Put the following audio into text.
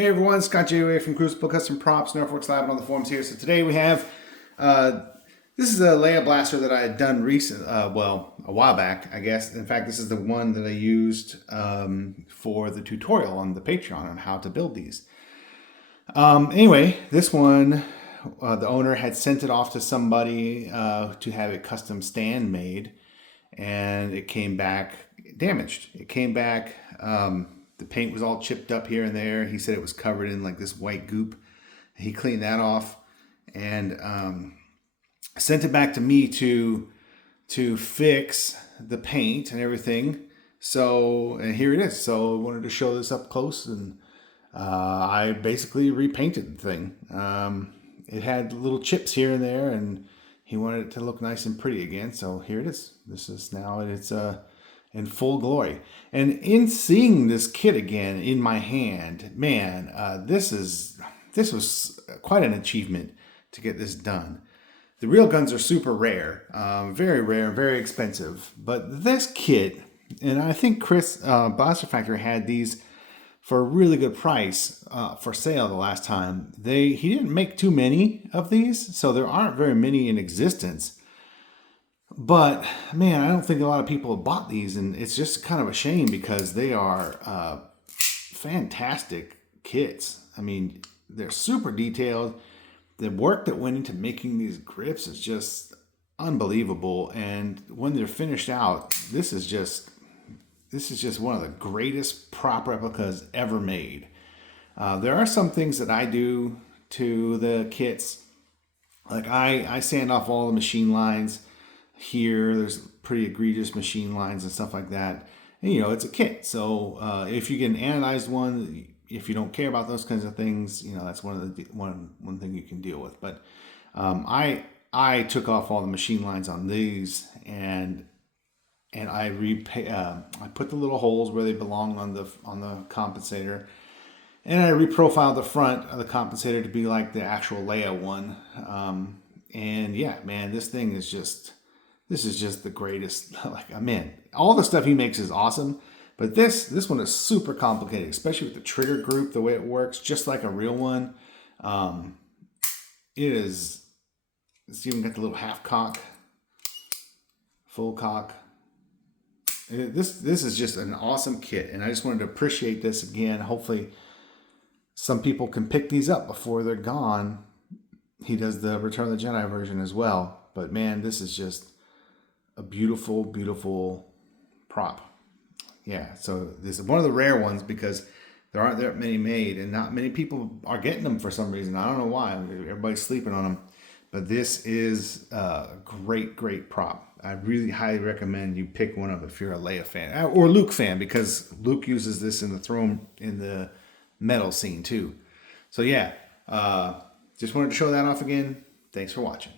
Hey everyone, Scott J. from Crucible Custom Props, Norfolk Lab on the forums here. So today we have, this is a Leia blaster that I had done a while back, I guess. In fact, this is the one that I used for the tutorial on the Patreon on how to build these. Anyway, this one, the owner had sent it off to somebody to have a custom stand made, and it came back damaged. It came back, the paint was all chipped up here and there. He said it was covered in like this white goop. He cleaned that off and sent it back to me to fix the paint and everything. So, and here it is. So I wanted to show this up close, and I basically repainted the thing. It had little chips here and there, and he wanted it to look nice and pretty again. So here it is. This is now, it's in full glory. And in seeing this kit again in my hand, man, this was quite an achievement to get this done. The real guns are super rare, very expensive. But this kit, and I think Chris Blaster Factory had these for a really good price for sale the last time. He didn't make too many of these, so there aren't very many in existence. But man, I don't think a lot of people have bought these, and it's just kind of a shame because they are fantastic kits. I mean, they're super detailed. The work that went into making these grips is just unbelievable. And when they're finished out, this is just one of the greatest prop replicas ever made. There are some things that I do to the kits. Like I sand off all the machine lines. Here, there's pretty egregious machine lines and stuff like that. And, you know, it's a kit. So if you get an anodized one, if you don't care about those kinds of things, you know, that's one thing you can deal with. But I took off all the machine lines on these, and I put the little holes where they belong on the compensator, and I reprofiled the front of the compensator to be like the actual Leia one. And yeah, man, this is just the greatest. Like, man, all the stuff he makes is awesome, but this one is super complicated, especially with the trigger group, the way it works, just like a real one. It's even got the little half cock, full cock. This is just an awesome kit, and I just wanted to appreciate this again. Hopefully some people can pick these up before they're gone. He does the Return of the Jedi version as well, but man, this is just a beautiful prop. Yeah, so this is one of the rare ones because there aren't that many made, and not many people are getting them for some reason. I don't know why. Everybody's sleeping on them. But this is a great prop. I really highly recommend you pick one up if you're a Leia fan or Luke fan, because Luke uses this in the metal scene too. So yeah, just wanted to show that off again. Thanks for watching.